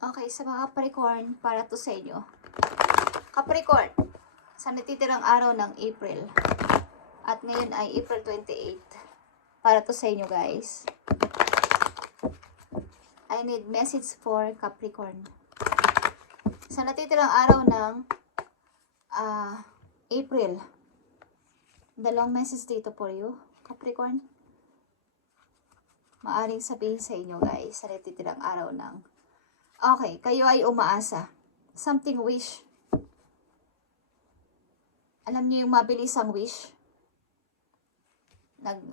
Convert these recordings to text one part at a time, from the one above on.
Okay, sa mga Capricorn, para to sa inyo. Capricorn, sa natitirang araw ng April. At ngayon ay April 28. Para to sa inyo, guys. I need message for Capricorn. Sa natitirang araw ng April. Dalawang message dito for you, Capricorn. Maaring sabihin sa inyo, guys, sa natitirang araw ng okay, kayo ay umaasa. Something wish. Alam niyo yung mabilis ang wish? Ano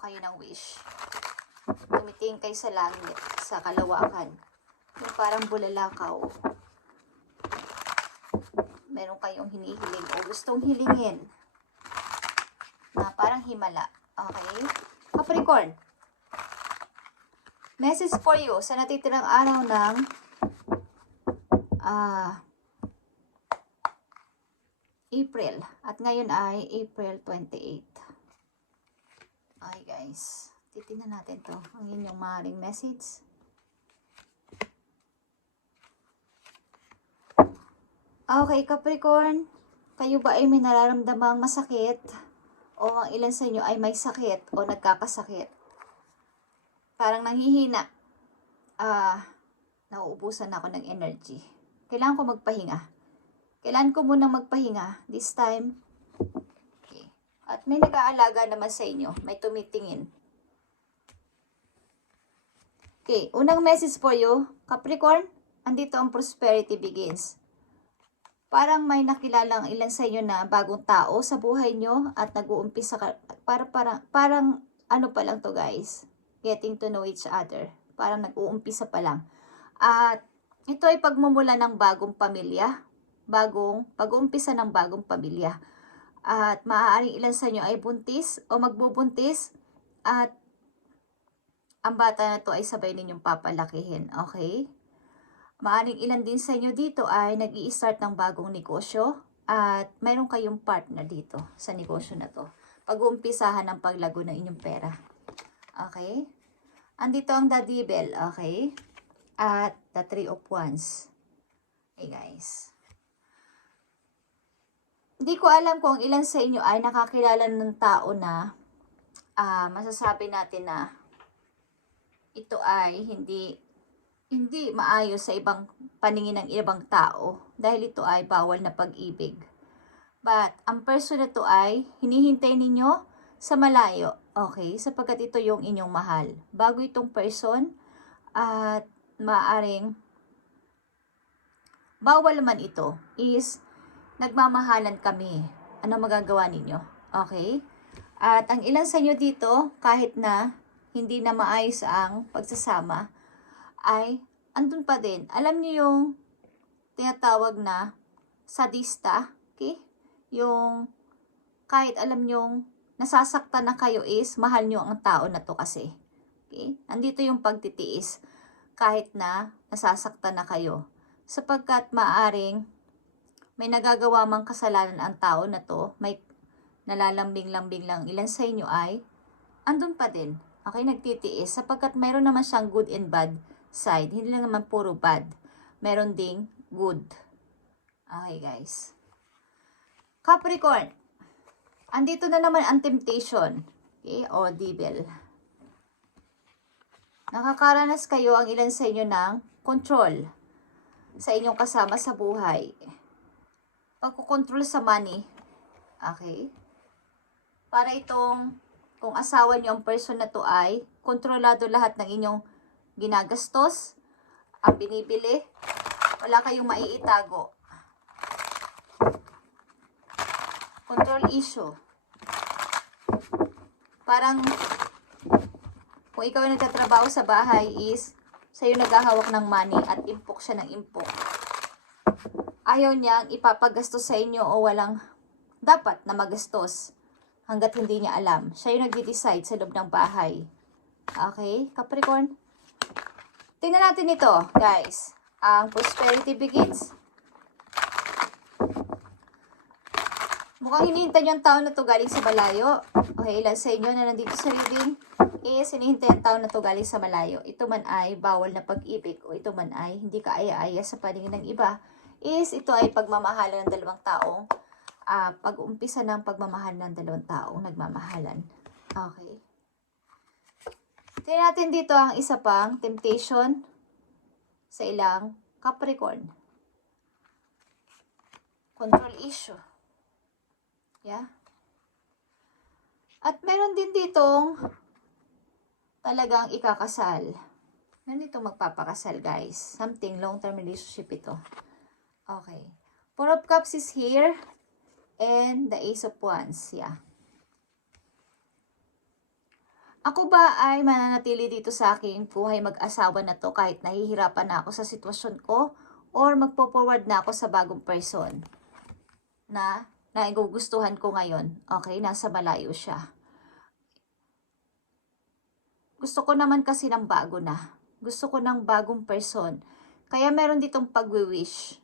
kayo ng wish. Tumitingin kayo sa langit, sa kalawakan. Yung parang bulalakaw. Meron kayong hinihiling o gustong hilingin. Na parang himala. Okay? Capricorn. Message for you sa natitirang araw ng April. At ngayon ay April 28. Okay guys. Titingnan natin to. Ang inyong maaaring message. Okay Capricorn. Kayo ba ay may nararamdamang masakit? O ang ilan sa inyo ay may sakit o nagkakasakit? Parang nanghihina. Nauubusan ako ng energy. Kailangan ko magpahinga. Kailangan ko munang magpahinga. This time. Okay. At may nag-aalaga naman sa inyo. May tumitingin. Okay. Unang message for you, Capricorn. Andito ang prosperity begins. Parang may nakilalang ilan sa inyo na bagong tao sa buhay nyo at nag-uumpisa ka. Parang ano pa lang to guys. Getting to know each other. Parang nag-uumpisa pa lang. At ito ay pagmumula ng bagong pamilya. Pag-uumpisa ng bagong pamilya. At maaaring ilan sa inyo ay buntis o magbubuntis. At ang bata na to ay sabay ninyong papalakihin. Okay? Maaaring ilan din sa inyo dito ay nag-i-start ng bagong negosyo. At mayroon kayong partner dito sa negosyo na to. Pag-uumpisahan ng paglago ng inyong pera. Okay? Andito ang the devil, okay? At the 3 of wands. Okay, guys. Hindi ko alam kung ilan sa inyo ay nakakilala ng tao na masasabi natin na ito ay hindi maayos sa ibang paningin ng ibang tao dahil ito ay bawal na pag-ibig. But, ang person na to ay hinihintay ninyo sa malayo. Okay? Sapagkat ito yung inyong mahal. Bago itong person, at maaring bawal man ito, is nagmamahalan kami. Ano magagawa ninyo? Okay? At ang ilan sa inyo dito, kahit na hindi na maayos ang pagsasama, ay andun pa din. Alam niyo yung tinatawag na sadista, okay? Yung kahit alam niyo nasasaktan na kayo is mahal niyo ang tao na to kasi. Okay? Nandito yung pagtitiis kahit na nasasaktan na kayo. Sapagkat maaring may nagagawa mang kasalanan ang tao na to, may nalalambing-lambing lang ilan sa inyo ay andun pa din. Okay, nagtitiis sapagkat mayroon naman siyang good and bad side. Hindi lang naman puro bad. Meron ding good. Okay, guys. Capricorn. Andito na naman ang temptation. Okay, o devil. Nakakaranas kayo ang ilan sa inyo ng control sa inyong kasama sa buhay. Pagkukontrol sa money. Okay. Para itong kung asawa niyo ang person na to ay kontrolado lahat ng inyong ginagastos, ang binibili, wala kayong maiitago. Control issue. Parang kung ikaw ay nagtatrabaho sa bahay is sa'yo naghahawak ng money at impok siya ng impok. Ayaw niyang ipapagastos sa inyo o walang dapat na magastos hanggat hindi niya alam. Siya yung nagde-decide sa loob ng bahay. Okay, Capricorn? Tingnan natin ito, guys. Ang prosperity begins. Mukhang hinihintay niyo ang tao na to galing sa malayo. Okay, ilan sa inyo na nandito sa reading is hinihintay ang tao na to galing sa malayo. Ito man ay bawal na pag-ibig o ito man ay hindi ka aya-aya sa paningin ng iba, is ito ay pagmamahalan ng dalawang taong pag-umpisa ng pagmamahal ng dalawang taong nagmamahalan. Okay. Tingnan natin dito ang isa pang temptation sa ilang Capricorn. Control issue. Yeah. At meron din ditong talagang ikakasal. Meron ditong magpapakasal, guys. Something long-term relationship ito. Okay. Four of Cups is here. And the Ace of Wands. Yeah. Ako ba ay mananatili dito sa aking buhay mag-asawa na to kahit nahihirapan na ako sa sitwasyon ko? Or magpo-forward na ako sa bagong person na naigugustuhan ko ngayon? Okay, nasa malayo siya. Gusto ko naman kasi ng bago na. Gusto ko ng bagong person. Kaya meron ditong pag-wish.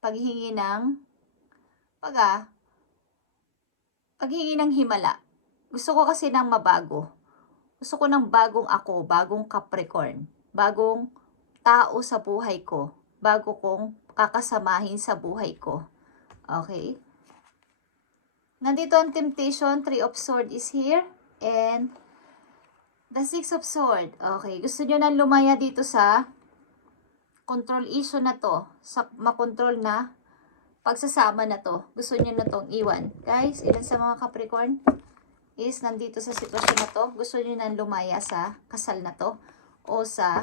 Paghingi ng paghingi ng himala. Gusto ko kasi ng mabago. Gusto ko ng bagong ako, bagong Capricorn, bagong tao sa buhay ko, bago kong kakasamahin sa buhay ko. Okay? Nandito ang temptation, Three of Swords is here, and the Six of Swords. Okay, gusto nyo nang lumaya dito sa control issue na to, sa makontrol na pagsasama na to. Gusto nyo na tong iwan. Guys, ilan sa mga Capricorn is nandito sa sitwasyon na to, gusto niyo nang lumaya sa kasal na to o sa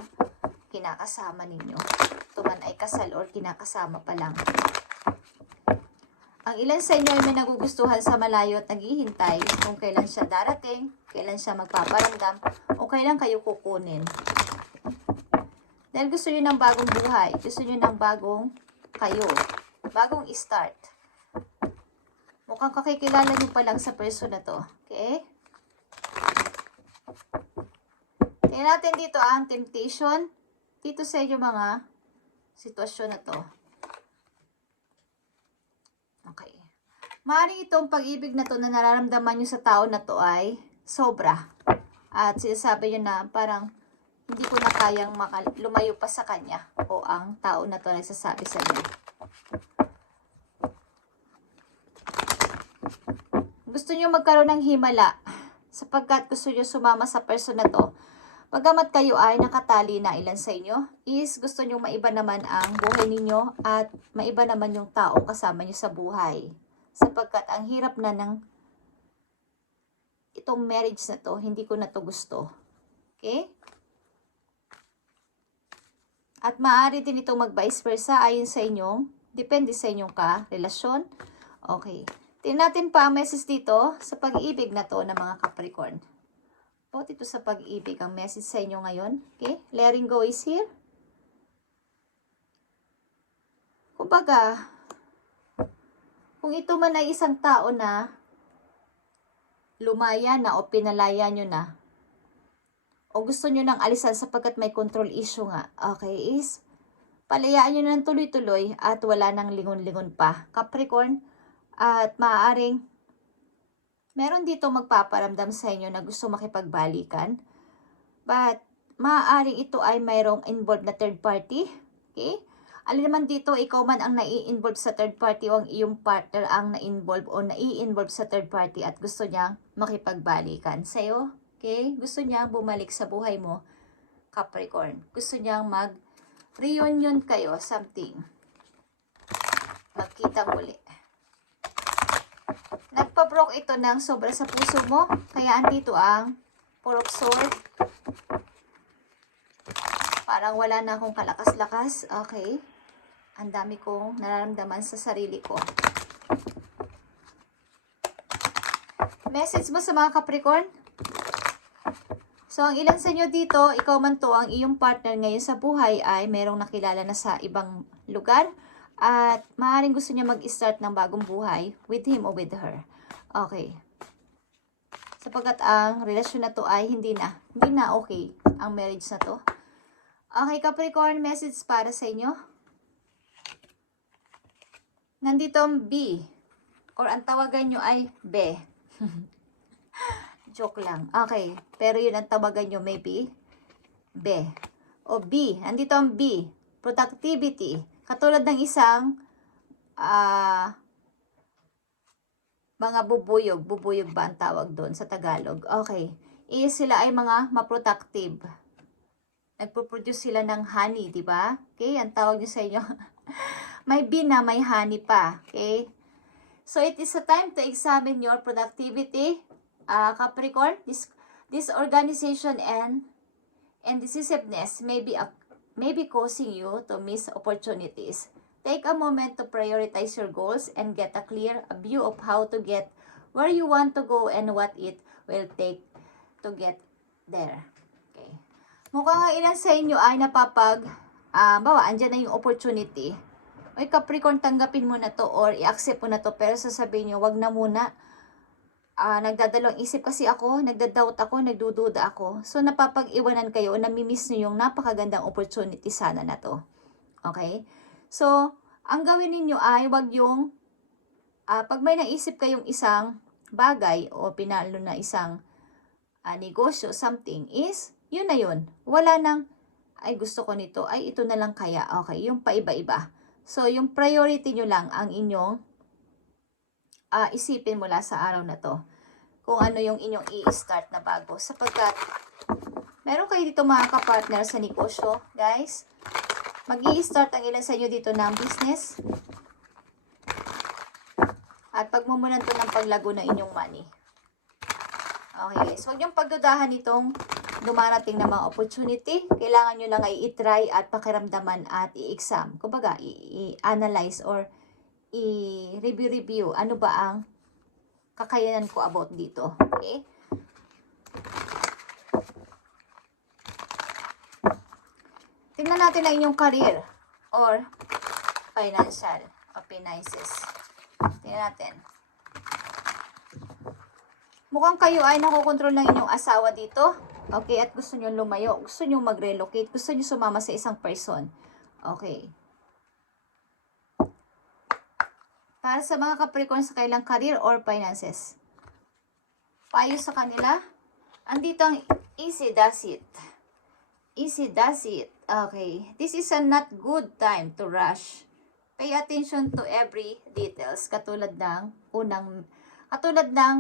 kinakasama ninyo. Ito man ay kasal or kinakasama pa lang. Ang ilan sa inyo ay may nagugustuhan sa malayo at naghihintay kung kailan siya darating, kailan siya magpaparamdam, o kailan kayo kukunin. Dahil gusto niyo ng bagong buhay, gusto niyo ng bagong kayo, bagong start. Mukhang kakikilala nyo pa lang sa person na to. Okay? Tingnan natin dito ang temptation. Dito sa inyo mga sitwasyon na to. Okay. Maaaring itong pag-ibig na to na nararamdaman nyo sa tao na to ay sobra. At sinasabi nyo na parang hindi ko na kayang lumayo pa sa kanya. O ang tao na to nagsasabi sa inyo. Gusto nyo magkaroon ng himala sapagkat gusto nyo sumama sa person na to. Pagamat kayo ay nakatali na ilan sa inyo, is gusto nyo maiba naman ang buhay ninyo at maiba naman yung taong kasama nyo sa buhay. Sapagkat ang hirap na ng itong marriage na to, hindi ko na to gusto. Okay? At maaari din itong mag-vice versa ayon sa inyong, depende sa inyong relasyon. Okay. Tingnan natin pa ang message dito sa pag-ibig na to ng mga Capricorn. O, dito sa pag-ibig ang message sa inyo ngayon. Okay? Letting go is here. Kumbaga, kung ito man ay isang tao na lumaya na o pinalaya nyo na, o gusto nyo nang alisan sapagkat may control issue nga, okay, is palayaan nyo ng tuloy-tuloy at wala nang lingon-lingon pa. Capricorn, at maaaring meron dito magpaparamdam sa inyo na gusto makipagbalikan. But maaaring ito ay mayroong involved na third party. Okay? Alin naman dito, ikaw man ang nai-involve sa third party o ang iyong partner ang na-involve o nai-involve sa third party at gusto niyang makipagbalikan sa'yo. Okay? Gusto niyang bumalik sa buhay mo, Capricorn. Gusto niyang mag-reunion kayo, something. Magkita muli. Nagpa-broke ito ng sobra sa puso mo. Kaya andito ang Four of Swords. Parang wala na akong kalakas-lakas. Okay. Ang dami kong nararamdaman sa sarili ko. Message mo sa mga Capricorn. So, ang ilan sa inyo dito, ikaw man to, ang iyong partner ngayon sa buhay ay merong nakilala na sa ibang lugar. At maaaring gusto niya mag-start ng bagong buhay with him or with her. Okay. Sapagkat ang relasyon na to ay hindi na okay ang marriage na to. Okay, Capricorn, message para sa inyo. Nandito ang B. Or ang tawagan nyo ay B. Joke lang. Okay. Pero yun ang tawagan nyo, maybe. B. O B. Andito ang B. Productivity. Katulad ng isang mga bubuyog. Bubuyog ba ang tawag doon sa Tagalog? Okay. Sila ay mga ma-productive. Nagpo-produce sila ng honey, di ba? Okay, ang tawag nyo sa inyo. May bee na may honey pa. Okay? So, it is a time to examine your productivity. Capricorn, this organization and decisiveness may be causing you to miss opportunities. Take a moment to prioritize your goals and get a clear view of how to get where you want to go and what it will take to get there. Okay. Mukhang ilan sa inyo ay bawa, andyan na yung opportunity. Oy, Capricorn, tanggapin mo na to or i-accept mo na to, pero sasabihin nyo, wag na muna. Nagdadalawang isip kasi ako, nagda-doubt ako, nagdududa ako. So, napapag-iwanan kayo, namimiss nyo yung napakagandang opportunity sana na to. Okay? So, ang gawin ninyo ay wag yung, pag may naisip kayong isang bagay o pinalo na isang negosyo, something is, yun na yun. Wala nang, ay gusto ko nito, ay ito na lang kaya. Okay, yung paiba-iba. So, yung priority nyo lang ang inyong isipin mula sa araw na to. Kung ano yung inyong i-start na bago. Sapagkat, meron kayo dito mga kapartner sa negosyo, guys. Mag-i-start ang ilan sa inyo dito ng business. At pagmumulan to ng paglago ng inyong money. Okay guys, huwag niyong pagdudahan itong dumarating na mga opportunity. Kailangan nyo lang ay i-try at pakiramdaman at i-exam. Kumbaga, i-analyze or i-review. Ano ba ang kakayanan ko about dito. Okay? Tingnan natin ang inyong career or financial o finances. Tingnan natin. Mukhang kayo ay nakokontrol ng inyong asawa dito. Okay, at gusto nyo lumayo. Gusto nyo mag-relocate. Gusto nyo sumama sa isang person. Okay. Para sa mga Capricorn sa kailang career or finances. Payo sa kanila. Andito ang easy does it. Easy does it. Okay. This is a not good time to rush. Pay attention to every details. Katulad ng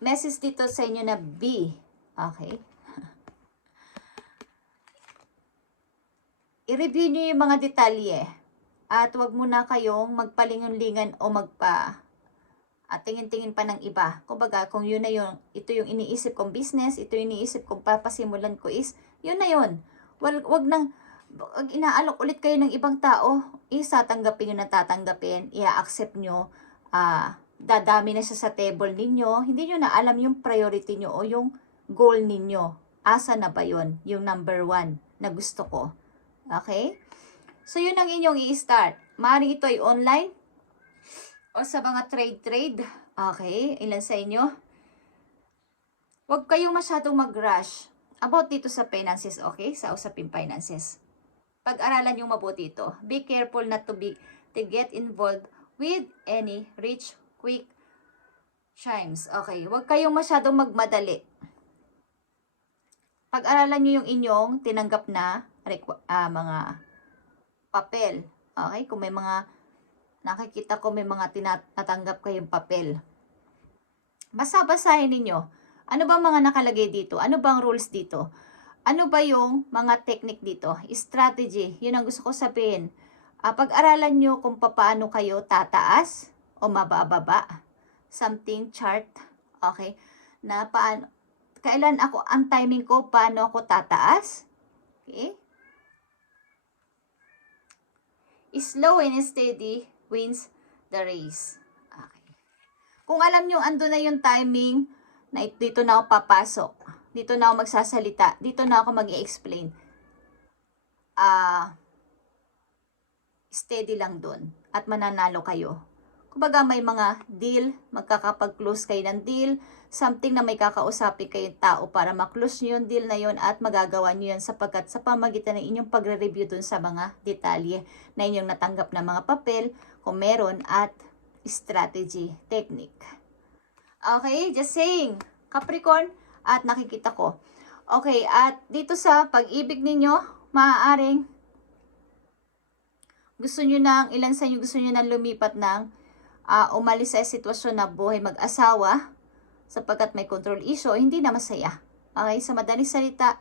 message dito sa inyo na B. Okay. I-review nyo yung mga detalye. At wag muna kayong magpalingon-lingan o tingin-tingin pa ng iba. Kumbaga, kung yun na yun, ito yung iniisip kong business, ito yung iniisip kong papasimulan ko is, yun na yun. Wag inaalok ulit kayo ng ibang tao, tanggapin nyo na tatanggapin, i-accept nyo, dadami na siya sa table ninyo, hindi nyo na alam yung priority nyo o yung goal ninyo. Asa na ba yun? Yung number 1 na gusto ko. Okay? So, yun ang inyong i-start. Maaaring ito ay online o sa mga trade. Okay? Ilan sa inyo? Huwag kayong masyadong mag-rush about dito sa finances, okay? Sa usaping finances. Pag-aralan yung mabuti ito. Be careful not to get involved with any rich, quick chimes. Okay? Huwag kayong masyadong magmadali. Pag-aralan nyo yung inyong tinanggap na mga papel. Okay? Kung may mga nakikita ko may mga natanggap kayong papel. Basahin ninyo. Ano ba mga nakalagay dito? Ano ba ang rules dito? Ano ba yung mga technique dito? Strategy. Yun ang gusto ko sabihin. Pag-aralan nyo kung paano kayo tataas o mabababa. Something chart. Okay? Na paano, kailan ang timing ko, paano ako tataas. Okay? Slow and steady wins the race. Okay. Kung alam nyo, ando na yung timing na dito na ako papasok. Dito na ako magsasalita. Dito na ako mag-i-explain. Steady lang dun. At mananalo kayo. Kumbaga may mga deal, magkakapag-close kayo ng deal, something na may kakausapin kayong tao para ma-close nyo yung deal na yun at magagawa nyo yun sapagkat sa pamagitan ng inyong pagre-review dun sa mga detalye na inyong natanggap na mga papel, kung meron, at strategy, technique. Okay, just saying, Capricorn, at nakikita ko. Okay, at dito sa pag-ibig ninyo, maaaring gusto nyo nang, ilan sa inyo gusto nyo nang lumipat ng umalis sa sitwasyon na buhay mag-asawa sapagkat may control issue, hindi na masaya. Okay, sa madaling salita,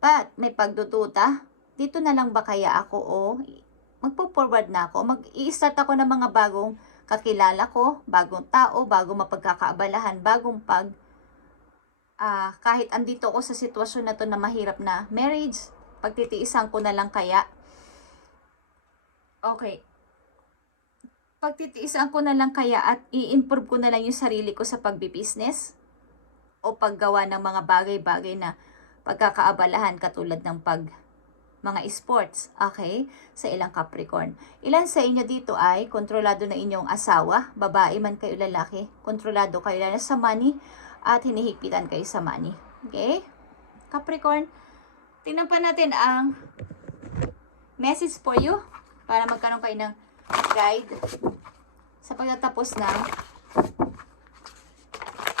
but may pagdududa, dito na lang ba kaya ako o magpo-forward na ako, mag-i-start ako ng mga bagong kakilala ko, bagong tao, bagong mapagkakaabalahan, bagong kahit andito ako sa sitwasyon na to na mahirap na marriage, pagtitiisan ko na lang kaya. Okay. Pagtitiisan ko na lang kaya at i-improve ko na lang yung sarili ko sa pagbibusiness o paggawa ng mga bagay-bagay na pagkakaabalahan katulad ng mga sports, okay? Sa ilang Capricorn. Ilan sa inyo dito ay kontrolado na inyong asawa, babae man kayo lalaki, kontrolado kayo lalo sa money at hinihigpitan kayo sa money. Okay? Capricorn, tingnan pa natin ang message for you para magkaroon kayo ng guide sa pagtatapos ng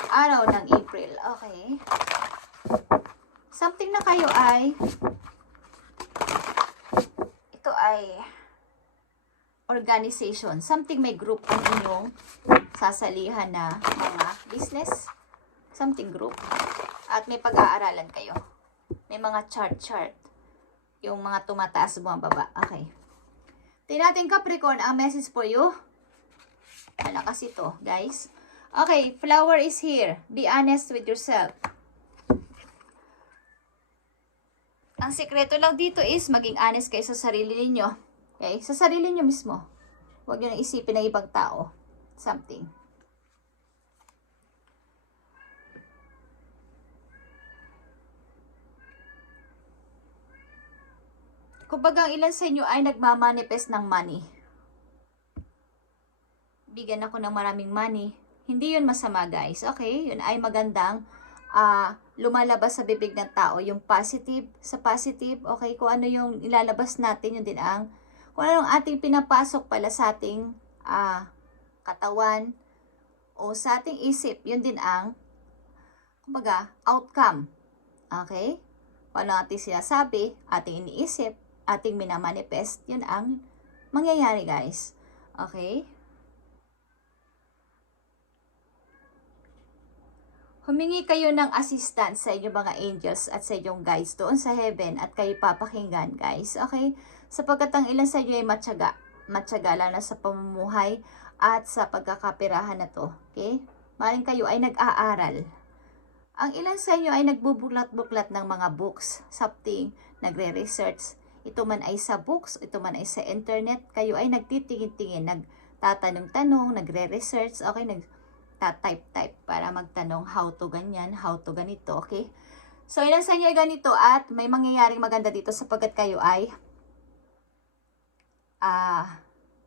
araw ng April. Okay. Something na kayo ay ito ay organization. Something may group ang inyong sasalihan na mga business. Something group. At may pag-aaralan kayo. May mga chart. Yung mga tumataas, bumababa. Okay. Tingnan natin Capricorn, ang message for you. Malakas ito, guys. Okay, flower is here. Be honest with yourself. Ang sekreto lang dito is maging honest kayo sa sarili ninyo. Okay? Sa sarili niyo mismo. Huwag niyo nang isipin ng ibang tao. Something. Kumbaga, ilan sa inyo ay nagmamanifest ng money. Bigyan ako ng maraming money. Hindi yun masama, guys. Okay? Yun ay magandang lumalabas sa bibig ng tao. Yung positive, sa positive, okay? Kung ano yung ilalabas natin, yun din ang, kung ano yung ating pinapasok pala sa ating katawan o sa ating isip, yun din ang, kumbaga, outcome. Okay? Kung ano ating sinasabi, ating iniisip, ating minamanifest, yun ang mangyayari, guys. Okay? Humingi kayo ng assistance sa inyong mga angels at sa inyong guides doon sa heaven at kayo papakinggan, guys. Okay? Sapagkat ang ilan sa inyo ay matyaga. Matyaga lalo na sa pamumuhay at sa pagkakapirahan na to. Okay? Maring kayo ay nag-aaral. Ang ilan sa inyo ay nagbubuklat-buklat ng mga books, something, nagre-research. Ito man ay sa books, ito man ay sa internet, kayo ay nagtitingin-tingin, nagtatanong-tanong, nagre-research, okay, nagtatype-type para magtanong how to ganyan, how to ganito, okay? So, ilan sa inyo ay ganito at may mangyayaring maganda dito sapagkat kayo ay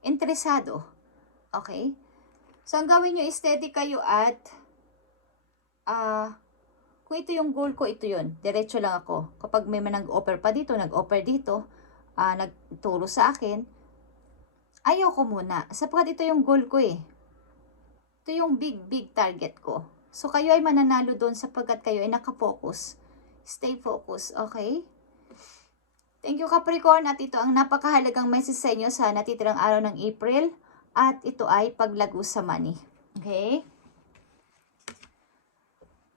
interesado, okay? So, ang gawin nyo, steady kayo at kung ito yung goal ko, ito yun. Diretso lang ako. Kapag may nag-offer pa dito, nag-offer dito, nagturo sa akin, ayoko muna. Sapagkat ito yung goal ko eh. Ito yung big target ko. So, kayo ay mananalo doon sapagkat kayo ay nakafocus. Stay focused, okay? Thank you Capricorn at ito ang napakahalagang message sa inyo sa natitirang araw ng April at ito ay paglago sa money. Okay?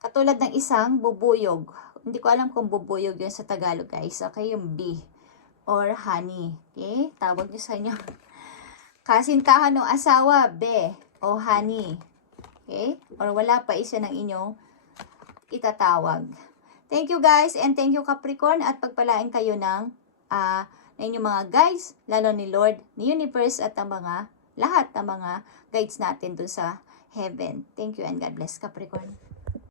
Katulad ng isang bubuyog. Hindi ko alam kung bubuyog yun sa Tagalog, guys. Okay, yung bee or honey. Okay, tawag nyo sa inyo. Kasintahan ng asawa, be o honey. Okay, or wala pa isa ng inyong itatawag. Thank you guys and thank you Capricorn at pagpalain kayo ng inyong mga guides, lalo ni Lord, ni Universe at ang mga lahat ng mga guides natin dun sa heaven. Thank you and God bless Capricorn.